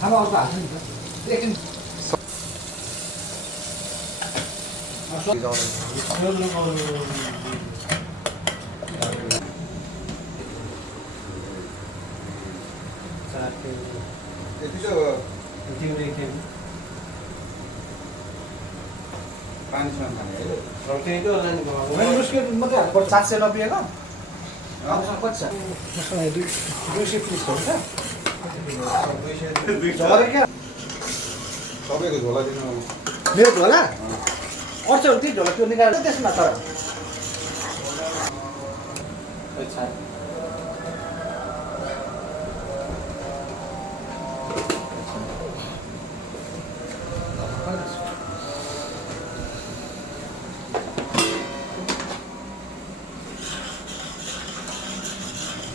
खाना अर्को हाल्छ नि त एकछिन मुस्किल मात्रै हाल्नुपर्छ 790 का कति छ मसँग 230 हुन्छ झोला क्या सबैको झोला दिनु मेरो झोला अर्छ त्यही झोला त्यो निकालेर त्यसमा तर